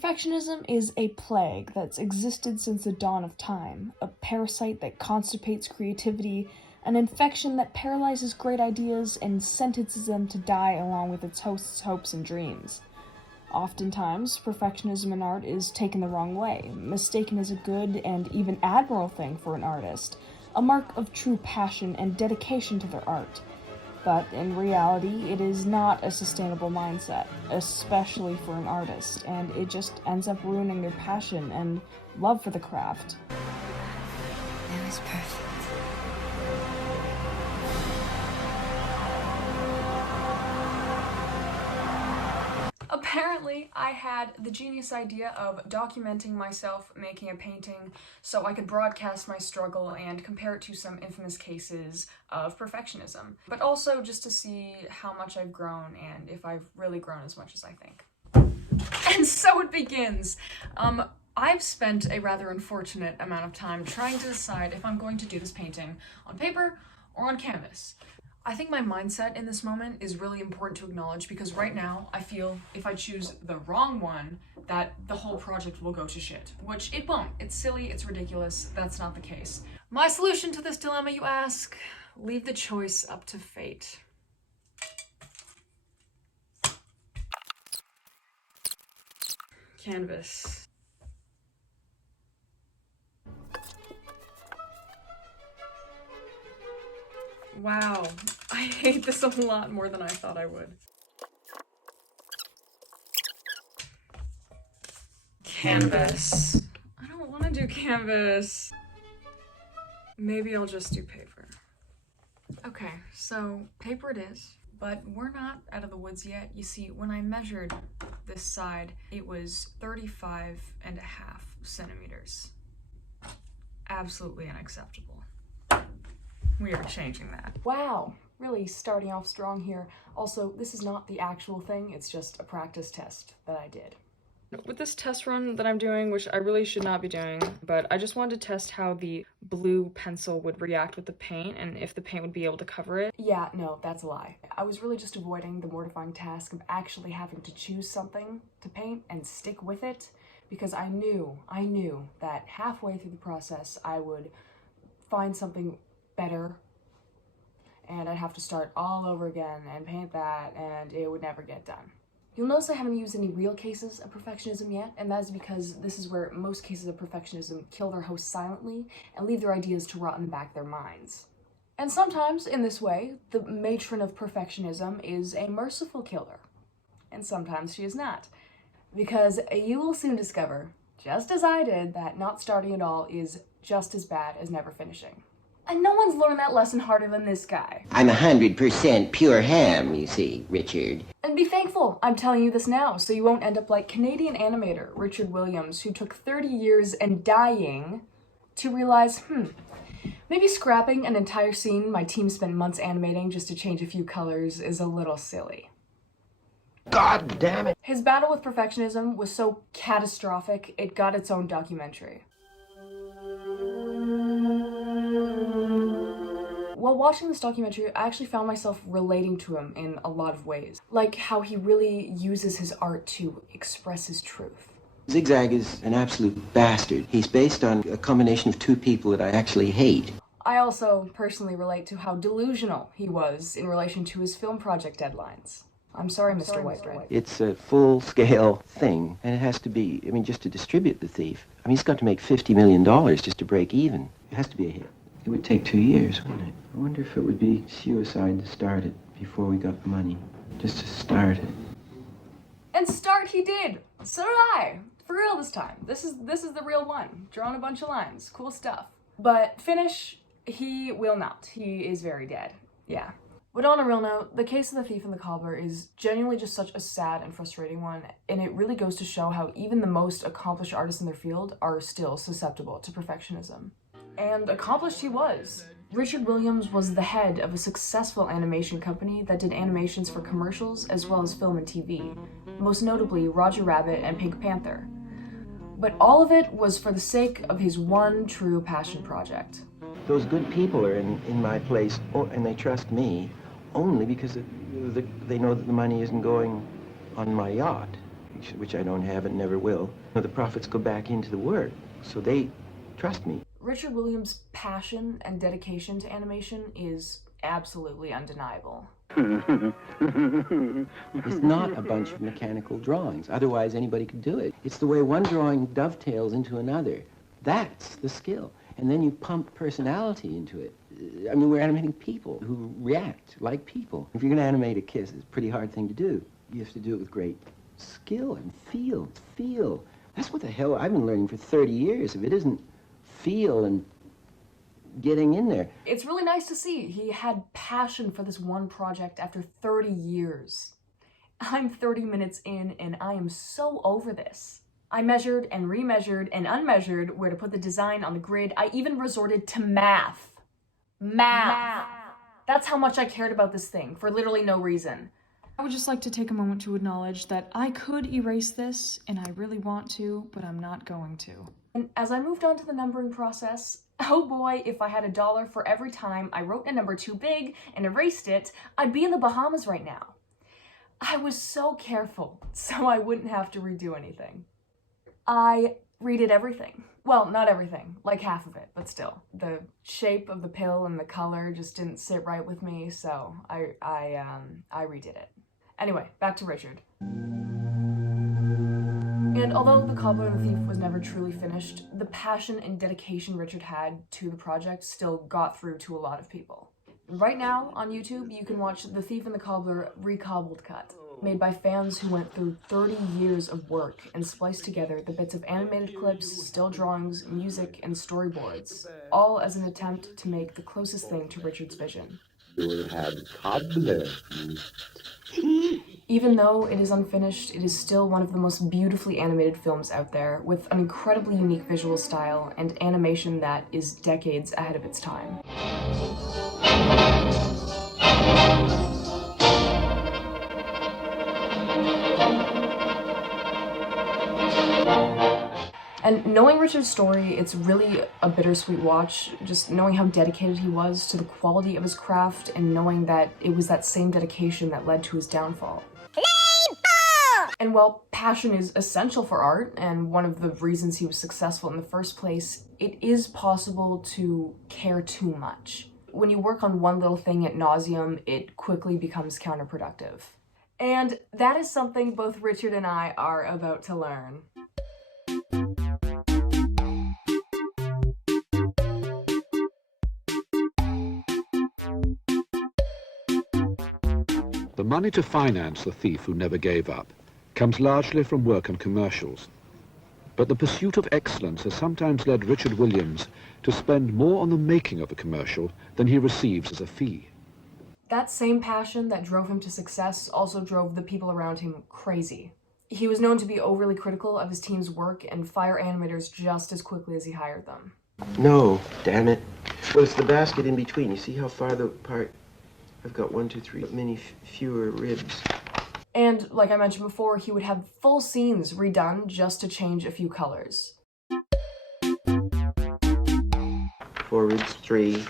Perfectionism is a plague that's existed since the dawn of time, a parasite that constipates creativity, an infection that paralyzes great ideas and sentences them to die along with its host's hopes and dreams. Oftentimes, perfectionism in art is taken the wrong way, mistaken as a good and even admirable thing for an artist, a mark of true passion and dedication to their art. But in reality, it is not a sustainable mindset, especially for an artist, and it just ends up ruining their passion and love for the craft. That was perfect. Apparently, I had the genius idea of documenting myself making a painting so I could broadcast my struggle and compare it to some infamous cases of perfectionism, but also just to see how much I've grown and if I've really grown as much as I think. And so it begins. I've spent a rather unfortunate amount of time trying to decide if I'm going to do this painting on paper or on canvas. I think my mindset in this moment is really important to acknowledge because right now I feel if I choose the wrong one that the whole project will go to shit, which it won't. It's silly, it's ridiculous, that's not the case. My solution to this dilemma, you ask? Leave the choice up to fate. Canvas. Wow, I hate this a lot more than I thought I would. Canvas. I don't want to do canvas. Maybe I'll just do paper. Okay, so paper it is, but we're not out of the woods yet. You see, when I measured this side, it was 35.5 centimeters. Absolutely unacceptable. We are changing that. Wow, really starting off strong here. Also, this is not the actual thing, it's just a practice test that I did. With this test run that I'm doing, which I really should not be doing, but I just wanted to test how the blue pencil would react with the paint and if the paint would be able to cover it. Yeah, no, that's a lie. I was really just avoiding the mortifying task of actually having to choose something to paint and stick with it because I knew that halfway through the process I would find something better and I'd have to start all over again and paint that and it would never get done. You'll notice I haven't used any real cases of perfectionism yet, and that is because this is where most cases of perfectionism kill their host silently and leave their ideas to rot in the back of their minds. And sometimes, in this way, the matron of perfectionism is a merciful killer. And sometimes she is not. Because you will soon discover, just as I did, that not starting at all is just as bad as never finishing. And no one's learned that lesson harder than this guy. I'm 100% pure ham, you see, Richard. And be thankful I'm telling you this now, so you won't end up like Canadian animator Richard Williams, who took 30 years and dying to realize, maybe scrapping an entire scene my team spent months animating just to change a few colors is a little silly. God damn it. His battle with perfectionism was so catastrophic, it got its own documentary. While watching this documentary, I actually found myself relating to him in a lot of ways. Like how he really uses his art to express his truth. Zigzag is an absolute bastard. He's based on a combination of two people that I actually hate. I also personally relate to how delusional he was in relation to his film project deadlines. I'm sorry, Mr. Whitebread. It's a full-scale thing, and it has to be, just to distribute the thief. He's got to make $50 million just to break even. It has to be a hit. It would take 2 years, wouldn't it? I wonder if it would be suicide to start it before we got the money. Just to start it. And start he did! So did I! For real this time. This is the real one. Drawn a bunch of lines. Cool stuff. But finish, he will not. He is very dead. Yeah. But on a real note, the case of the thief and the cobbler is genuinely just such a sad and frustrating one, and it really goes to show how even the most accomplished artists in their field are still susceptible to perfectionism. And accomplished he was. Richard Williams was the head of a successful animation company that did animations for commercials as well as film and TV, most notably Roger Rabbit and Pink Panther. But all of it was for the sake of his one true passion project. Those good people are in my place, and they trust me only because they know that the money isn't going on my yacht. which I don't have and never will, the profits go back into the work, so they trust me. Richard Williams' passion and dedication to animation is absolutely undeniable. It's not a bunch of mechanical drawings, otherwise anybody could do it. It's the way one drawing dovetails into another. That's the skill. And then you pump personality into it. I mean, we're animating people who react like people. If you're going to animate a kiss, it's a pretty hard thing to do. You have to do it with great skill and feel. That's what the hell I've been learning for 30 years. If it isn't feel and getting in there. It's really nice to see he had passion for this one project after 30 years. I'm 30 minutes in and I am so over this. I measured and remeasured and unmeasured where to put the design on the grid. I even resorted to math. Math. That's how much I cared about this thing, for literally no reason. I would just like to take a moment to acknowledge that I could erase this, and I really want to, but I'm not going to. And as I moved on to the numbering process, oh boy, if I had $1 for every time I wrote a number too big and erased it, I'd be in the Bahamas right now. I was so careful, so I wouldn't have to redo anything. I redid everything. Well, not everything, like half of it, but still. The shape of the pill and the color just didn't sit right with me, so I redid it. Anyway, back to Richard. And although The Cobbler and the Thief was never truly finished, the passion and dedication Richard had to the project still got through to a lot of people. Right now, on YouTube, you can watch The Thief and the Cobbler Recobbled Cut, made by fans who went through 30 years of work and spliced together the bits of animated clips, still drawings, music, and storyboards, all as an attempt to make the closest thing to Richard's vision. You have cobbler. Even though it is unfinished, it is still one of the most beautifully animated films out there, with an incredibly unique visual style and animation that is decades ahead of its time. And knowing Richard's story, it's really a bittersweet watch, just knowing how dedicated he was to the quality of his craft and knowing that it was that same dedication that led to his downfall. And while passion is essential for art, and one of the reasons he was successful in the first place, it is possible to care too much. When you work on one little thing ad nauseum, it quickly becomes counterproductive. And that is something both Richard and I are about to learn. The money to finance The Thief Who Never Gave Up comes largely from work on commercials. But the pursuit of excellence has sometimes led Richard Williams to spend more on the making of a commercial than he receives as a fee. That same passion that drove him to success also drove the people around him crazy. He was known to be overly critical of his team's work and fire animators just as quickly as he hired them. No, damn it. Well, it's the basket in between. You see how far apart? I've got 1, 2, 3 many fewer ribs. And like I mentioned before, he would have full scenes redone just to change a few colors. 4 ribs, 3.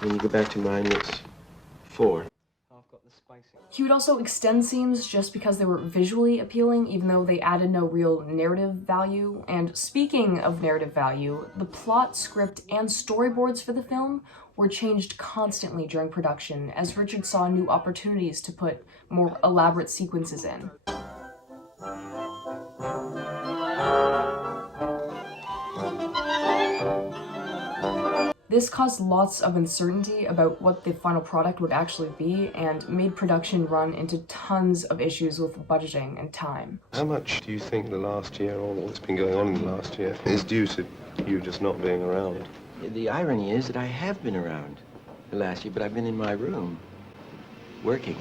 When you go back to mine, it's 4. He would also extend scenes just because they were visually appealing, even though they added no real narrative value. And speaking of narrative value, the plot, script, and storyboards for the film were changed constantly during production as Richard saw new opportunities to put more elaborate sequences in. This caused lots of uncertainty about what the final product would actually be and made production run into tons of issues with budgeting and time. How much do you think the last year, or what's been going on in the last year, is due to you just not being around? The irony is that I have been around the last year, but I've been in my room, working.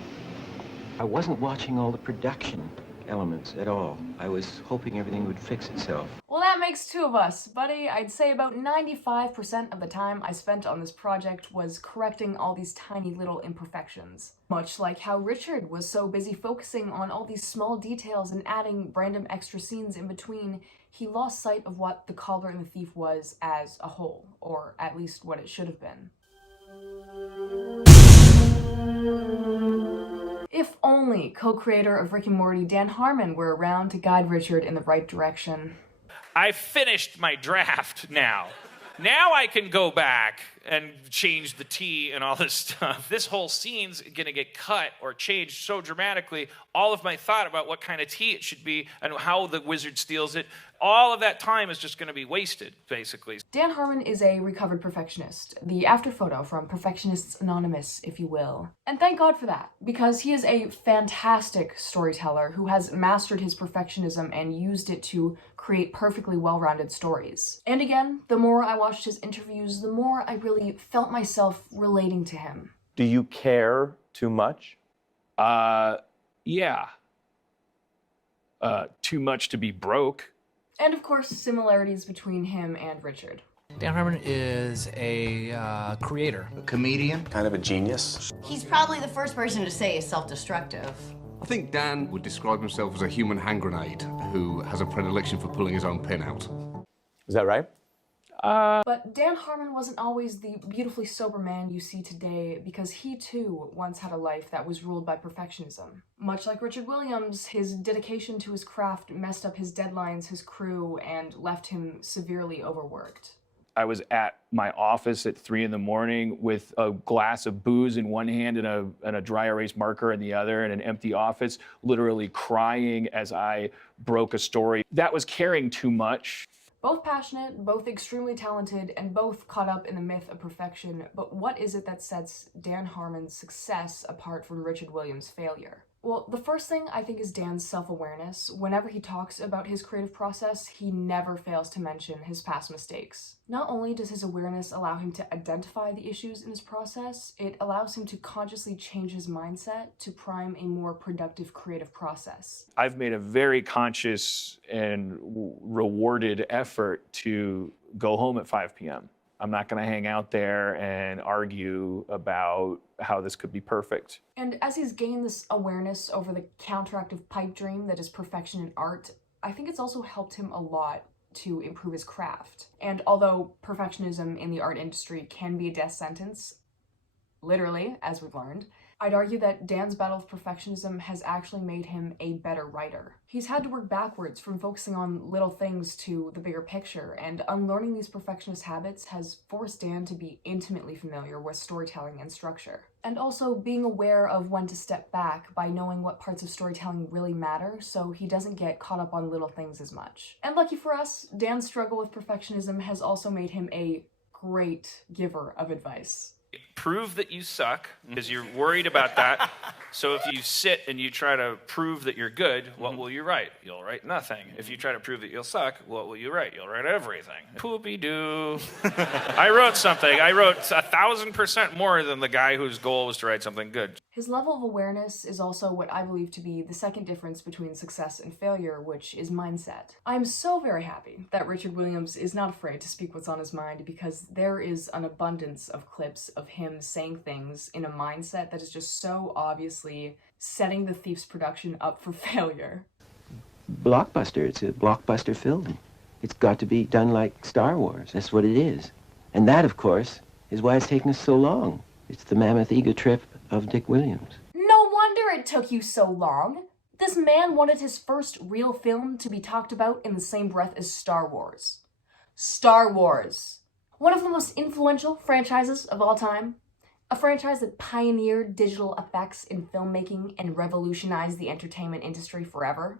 I wasn't watching all the production elements at all. I was hoping everything would fix itself. Well, that makes two of us, buddy. I'd say about 95% of the time I spent on this project was correcting all these tiny little imperfections. Much like how Richard was so busy focusing on all these small details and adding random extra scenes in between, he lost sight of what The Cobbler and the Thief was as a whole, or at least what it should have been. If only co-creator of Rick and Morty Dan Harmon were around to guide Richard in the right direction. I finished my draft now. Now I can go back and change the tea and all this stuff. This whole scene's gonna get cut or changed so dramatically. All of my thought about what kind of tea it should be and how the wizard steals it, all of that time is just gonna be wasted, basically. Dan Harmon is a recovered perfectionist, the after photo from Perfectionists Anonymous, if you will. And thank God for that, because he is a fantastic storyteller who has mastered his perfectionism and used it to create perfectly well-rounded stories. And again, the more I watched his interviews, the more I really felt myself relating to him. Do you care too much? Yeah. Too much to be broke. And of course, similarities between him and Richard. Dan Harmon is a creator. A comedian. Kind of a genius. He's probably the first person to say he's self-destructive. I think Dan would describe himself as a human hand grenade who has a predilection for pulling his own pin out. Is that right? But Dan Harmon wasn't always the beautifully sober man you see today, because he too once had a life that was ruled by perfectionism. Much like Richard Williams, his dedication to his craft messed up his deadlines, his crew, and left him severely overworked. I was at my office at 3 a.m. with a glass of booze in one hand and a dry erase marker in the other, and an empty office, literally crying as I broke a story. That was caring too much. Both passionate, both extremely talented, and both caught up in the myth of perfection, but what is it that sets Dan Harmon's success apart from Richard Williams' failure? Well, the first thing I think is Dan's self-awareness. Whenever he talks about his creative process, he never fails to mention his past mistakes. Not only does his awareness allow him to identify the issues in his process, it allows him to consciously change his mindset to prime a more productive creative process. I've made a very conscious and rewarded effort to go home at 5 p.m. I'm not going to hang out there and argue about how this could be perfect. And as he's gained this awareness over the counteractive pipe dream that is perfection in art, I think it's also helped him a lot to improve his craft. And although perfectionism in the art industry can be a death sentence, literally, as we've learned, I'd argue that Dan's battle with perfectionism has actually made him a better writer. He's had to work backwards from focusing on little things to the bigger picture, and unlearning these perfectionist habits has forced Dan to be intimately familiar with storytelling and structure. And also being aware of when to step back by knowing what parts of storytelling really matter, so he doesn't get caught up on little things as much. And lucky for us, Dan's struggle with perfectionism has also made him a great giver of advice. Prove that you suck, because you're worried about that. So if you sit and you try to prove that you're good, what will you write? You'll write nothing. If you try to prove that you'll suck, what will you write? You'll write everything. Poopy-doo. I wrote something. I wrote 1,000% more than the guy whose goal was to write something good. His level of awareness is also what I believe to be the second difference between success and failure, which is mindset. I'm so very happy that Richard Williams is not afraid to speak what's on his mind, because there is an abundance of clips of him saying things in a mindset that is just so obviously setting The Thief's production up for failure. Blockbuster, it's a blockbuster film. It's got to be done like Star Wars. That's what it is. And that, of course, is why it's taken us so long. It's the mammoth ego trip of Dick Williams. No wonder it took you so long. This man wanted his first real film to be talked about in the same breath as Star Wars. Star Wars. One of the most influential franchises of all time. A franchise that pioneered digital effects in filmmaking and revolutionized the entertainment industry forever.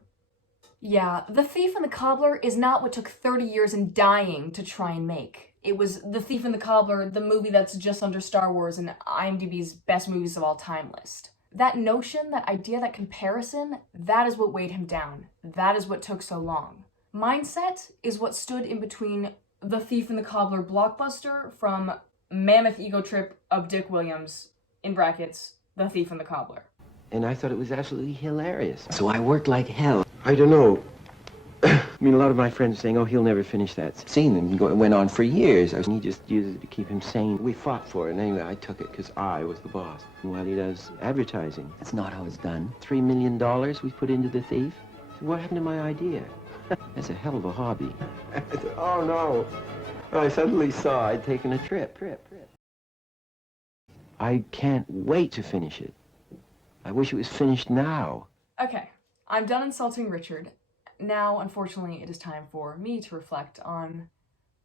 Yeah, The Thief and the Cobbler is not what took 30 years and dying to try and make. It was The Thief and the Cobbler, the movie that's just under Star Wars and IMDb's best movies of all time list. That notion, that idea, that comparison, that is what weighed him down. That is what took so long. Mindset is what stood in between The Thief and the Cobbler blockbuster from mammoth ego trip of Dick Williams, in brackets, The Thief and the Cobbler. And I thought it was absolutely hilarious. So I worked like hell. I don't know. I mean, a lot of my friends are saying, oh, he'll never finish that scene. And it went on for years. And he just used it to keep him sane. We fought for it. And anyway, I took it because I was the boss. And while he does advertising, that's not how it's done. $3 million we put into The Thief. So what happened to my idea? That's a hell of a hobby. I said, oh, no. I suddenly saw I'd taken a trip. I can't wait to finish it. I wish it was finished now. Okay, I'm done insulting Richard. Now, unfortunately, it is time for me to reflect on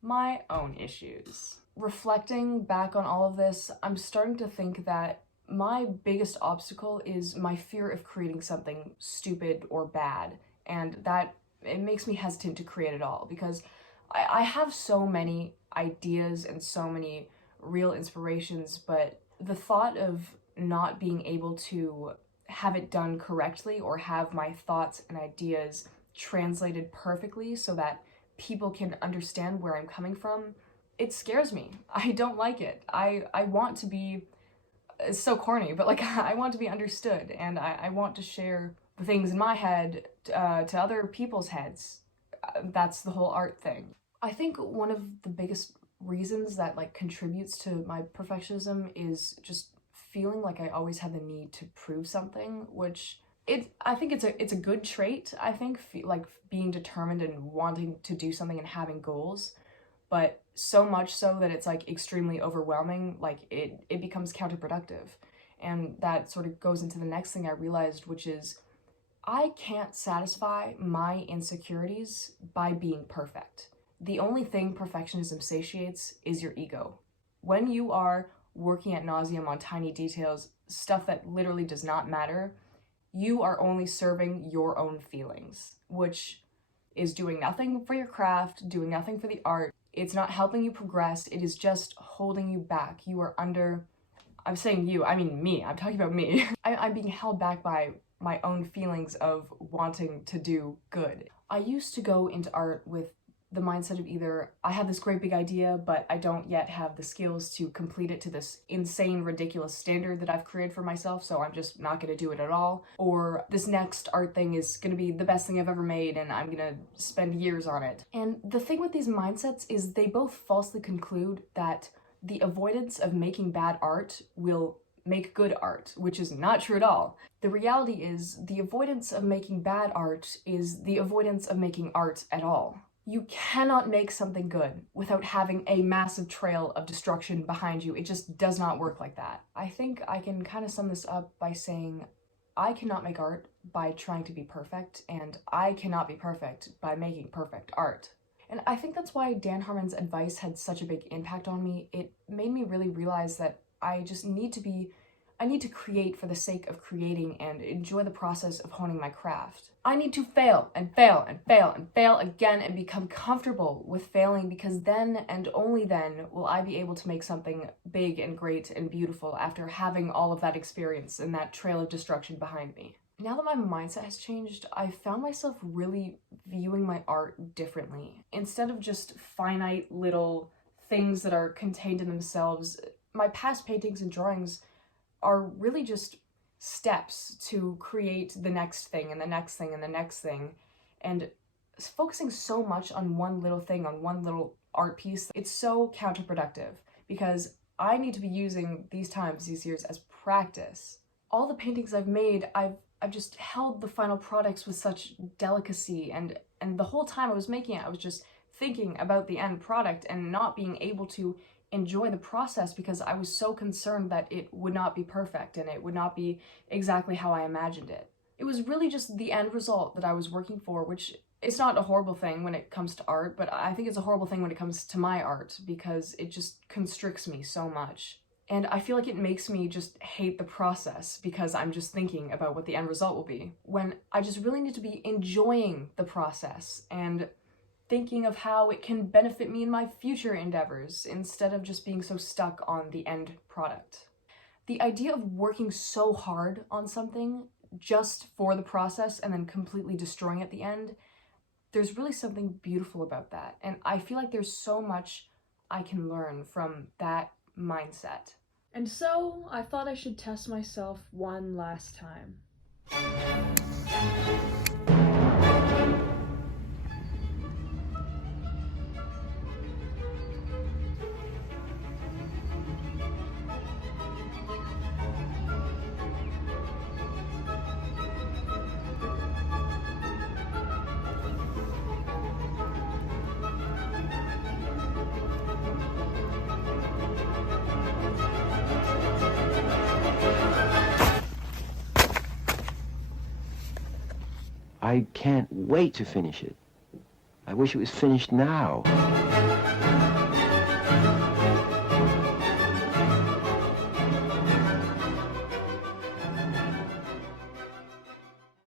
my own issues. Reflecting back on all of this, I'm starting to think that my biggest obstacle is my fear of creating something stupid or bad, and that it makes me hesitant to create it all, because I have so many ideas and so many real inspirations, but the thought of not being able to have it done correctly or have my thoughts and ideas translated perfectly so that people can understand where I'm coming from, it scares me. I don't like it. I want to be, it's so corny, but like I want to be understood, and I want to share the things in my head to other people's heads. That's the whole art thing. I think one of the biggest reasons that like contributes to my perfectionism is just feeling like I always have the need to prove something, which I think it's a good trait. I think like being determined and wanting to do something and having goals, but so much so that it's like extremely overwhelming, like it becomes counterproductive. And that sort of goes into the next thing I realized, which is I can't satisfy my insecurities by being perfect. The only thing perfectionism satiates is your ego. When you are working ad nauseum on tiny details, stuff that literally does not matter, you are only serving your own feelings, which is doing nothing for your craft, doing nothing for the art. It's not helping you progress. It is just holding you back. You are under, I'm saying you, I mean me. I'm talking about me. I'm being held back by my own feelings of wanting to do good. I used to go into art with the mindset of either I have this great big idea, but I don't yet have the skills to complete it to this insane, ridiculous standard that I've created for myself, so I'm just not gonna do it at all. Or this next art thing is gonna be the best thing I've ever made and I'm gonna spend years on it. And the thing with these mindsets is they both falsely conclude that the avoidance of making bad art will make good art, which is not true at all. The reality is the avoidance of making bad art is the avoidance of making art at all. You cannot make something good without having a massive trail of destruction behind you. It just does not work like that. I think I can kind of sum this up by saying I cannot make art by trying to be perfect, and I cannot be perfect by making perfect art. And I think that's why Dan Harmon's advice had such a big impact on me. It made me really realize that I just need to create for the sake of creating and enjoy the process of honing my craft. I need to fail and fail and fail and fail again and become comfortable with failing, because then and only then will I be able to make something big and great and beautiful after having all of that experience and that trail of destruction behind me. Now that my mindset has changed, I found myself really viewing my art differently. Instead of just finite little things that are contained in themselves, my past paintings and drawings are really just steps to create the next thing and the next thing and the next thing. And focusing so much on one little thing, on one little art piece, it's so counterproductive, because I need to be using these times, these years, as practice. All the paintings I've made, I've just held the final products with such delicacy, and the whole time I was making it, I was just thinking about the end product and not being able to enjoy the process because I was so concerned that it would not be perfect and it would not be exactly how I imagined it. It was really just the end result that I was working for, which is not a horrible thing when it comes to art, but I think it's a horrible thing when it comes to my art because it just constricts me so much. And I feel like it makes me just hate the process because I'm just thinking about what the end result will be, when I just really need to be enjoying the process and thinking of how it can benefit me in my future endeavors instead of just being so stuck on the end product. The idea of working so hard on something just for the process and then completely destroying at the end, there's really something beautiful about that. And I feel like there's so much I can learn from that mindset. And so I thought I should test myself one last time. I can't wait to finish it. I wish it was finished now.